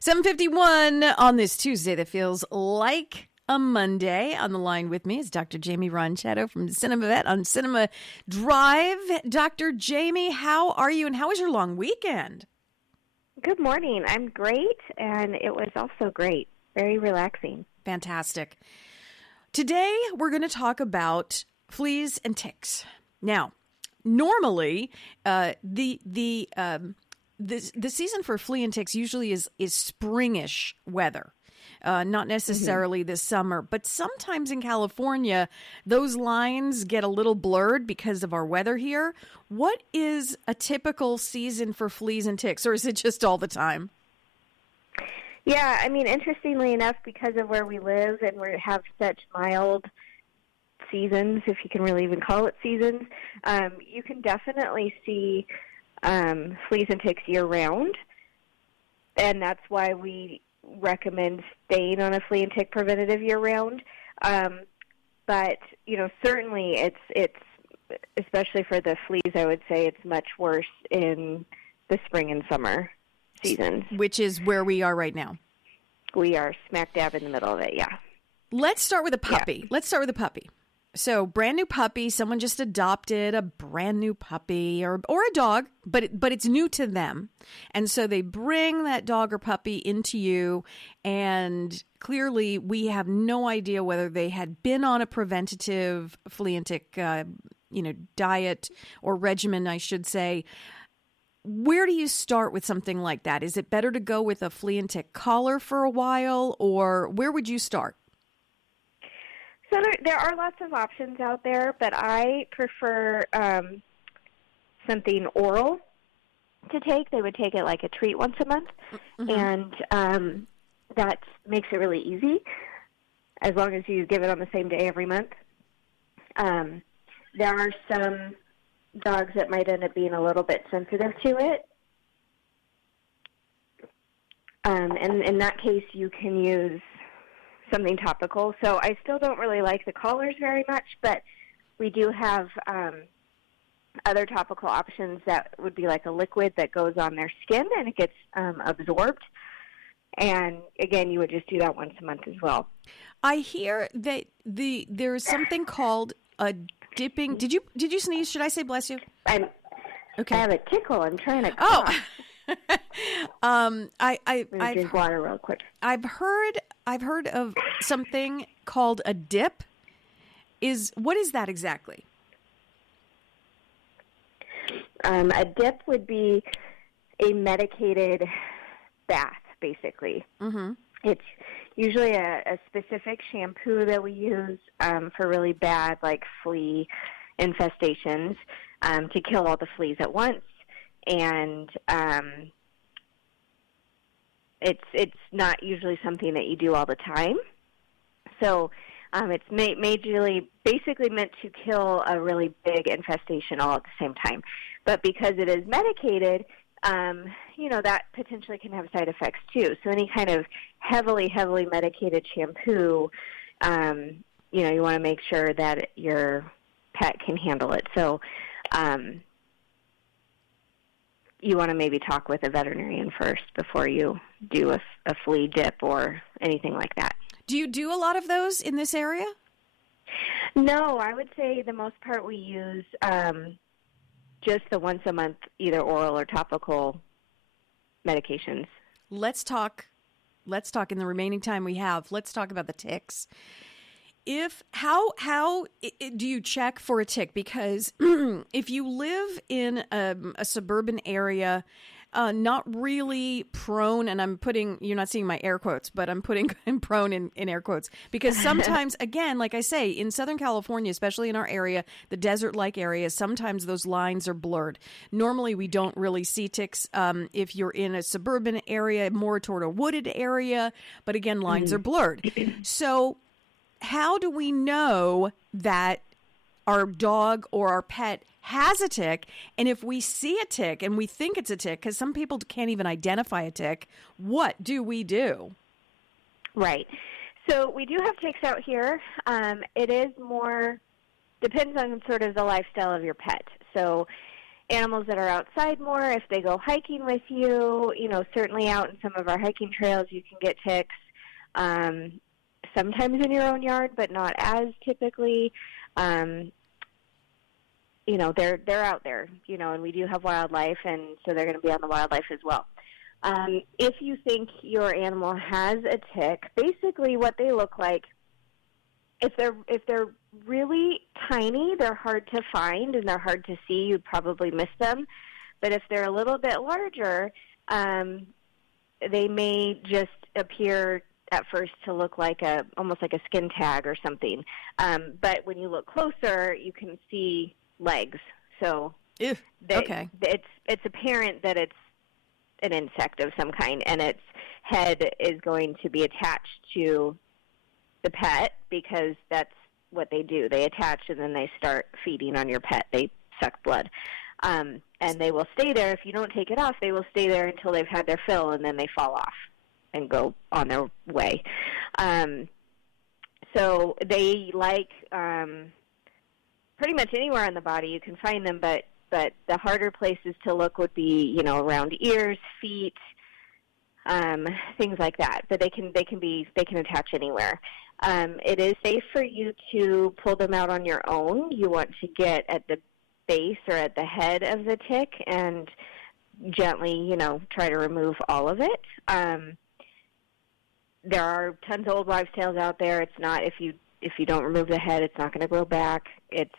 7:51 on this Tuesday that feels like a Monday. On the line with me is Dr. Jaimie Ronchetto from Cinema Vet on Cinema Drive. Dr. Jaimie, how are you and how was your long weekend? Good morning. I'm great, and it was also great. Very relaxing. Fantastic. Today, we're going to talk about fleas and ticks. Now, normally, the season for flea and ticks usually is springish weather, not necessarily this summer. But sometimes in California, those lines get a little blurred because of our weather here. What is a typical season for fleas and ticks, or is it just all the time? Yeah, I mean, interestingly enough, because of where we live and we have such mild seasons, if you can really even call it seasons, you can definitely see fleas and ticks year-round, and that's why we recommend staying on a flea and tick preventative year-round. But, you know, certainly it's especially for the fleas, I would say it's much worse in the spring and summer seasons. Which is where we are right now. We are smack dab in the middle of it, yeah. Let's start with a puppy. So, brand new puppy, someone just adopted a brand new puppy or a dog, but it's new to them. And so they bring that dog or puppy into you, and clearly we have no idea whether they had been on a preventative flea and tick diet or regimen, I should say. Where do you start with something like that? Is it better to go with a flea and tick collar for a while, or where would you start? So there are lots of options out there, but I prefer something oral to take. They would take it like a treat once a month, and that makes it really easy as long as you give it on the same day every month. There are some dogs that might end up being a little bit sensitive to it. And in that case, you can use something topical. So I still don't really like the collars very much, but we do have other topical options that would be like a liquid that goes on their skin and it gets absorbed. And again, you would just do that once a month as well. I hear that there's something called a dipping. Did you sneeze? Should I say bless you? Okay. I have a tickle. I'm trying to cough. I drink water real quick. I've heard of something called a dip. What is that exactly? A dip would be a medicated bath, basically. Mm-hmm. It's usually a specific shampoo that we use for really bad, like flea infestations, to kill all the fleas at once. And it's not usually something that you do all the time. So it's basically meant to kill a really big infestation all at the same time. But because it is medicated, that potentially can have side effects too. So any kind of heavily medicated shampoo, you want to make sure that your pet can handle it. So you want to maybe talk with a veterinarian first before you do a flea dip or anything like that. Do you do a lot of those in this area? No, I would say the most part we use just the once a month, either oral or topical medications. Let's talk in the remaining time we have. Let's talk about the ticks. How do you check for a tick? Because if you live in a suburban area, not really prone, and you're not seeing my air quotes, but I'm putting prone in air quotes, because sometimes, again, like I say, in Southern California, especially in our area, the desert-like areas, sometimes those lines are blurred. Normally, we don't really see ticks if you're in a suburban area, more toward a wooded area, but again, lines are blurred. So how do we know that our dog or our pet has a tick? And if we see a tick and we think it's a tick, because some people can't even identify a tick, what do we do? Right. So we do have ticks out here. It is more, depends on sort of the lifestyle of your pet. So animals that are outside more, if they go hiking with you, certainly out in some of our hiking trails, you can get ticks. Sometimes in your own yard, but not as typically. They're out there, and we do have wildlife, and so they're going to be on the wildlife as well. If you think your animal has a tick, basically what they look like, if they're really tiny, they're hard to find and they're hard to see. You'd probably miss them. But if they're a little bit larger, they may just appear at first to look like almost like a skin tag or something. But when you look closer, you can see legs. So okay. It's apparent that it's an insect of some kind, and its head is going to be attached to the pet because that's what they do. They attach and then they start feeding on your pet. They suck blood. And they will stay there. If you don't take it off, they will stay there until they've had their fill, and then they fall off and go on their way. So they like pretty much anywhere on the body you can find them, but the harder places to look would be, around ears, feet, things like that. But they can attach anywhere. It is safe for you to pull them out on your own. You want to get at the base or at the head of the tick and gently, try to remove all of it. There are tons of old wives' tales out there. It's not, if you don't remove the head, it's not going to grow back. It's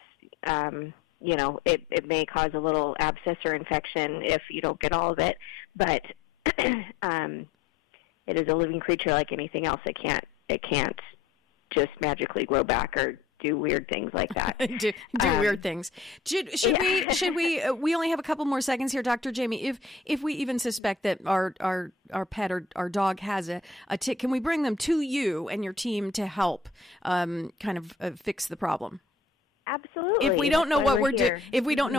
it may cause a little abscess or infection if you don't get all of it, but it is a living creature like anything else. It can't just magically grow back or do weird things like that. do weird things. Should we we only have a couple more seconds here, Dr. Jaimie. If we even suspect that our pet or our dog has a tick, can we bring them to you and your team to help fix the problem? Absolutely. If we don't know what we're doing,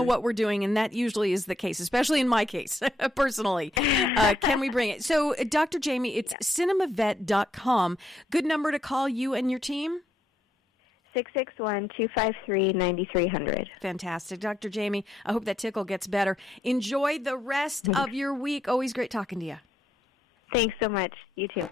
what we're doing, and that usually is the case, especially in my case, personally, can we bring it? So, Dr. Jaimie, it's cinemavet.com. Good number to call you and your team? 661-253-9300. Fantastic. Dr. Jaimie, I hope that tickle gets better. Enjoy the rest of your week. Always great talking to you. Thanks so much. You too.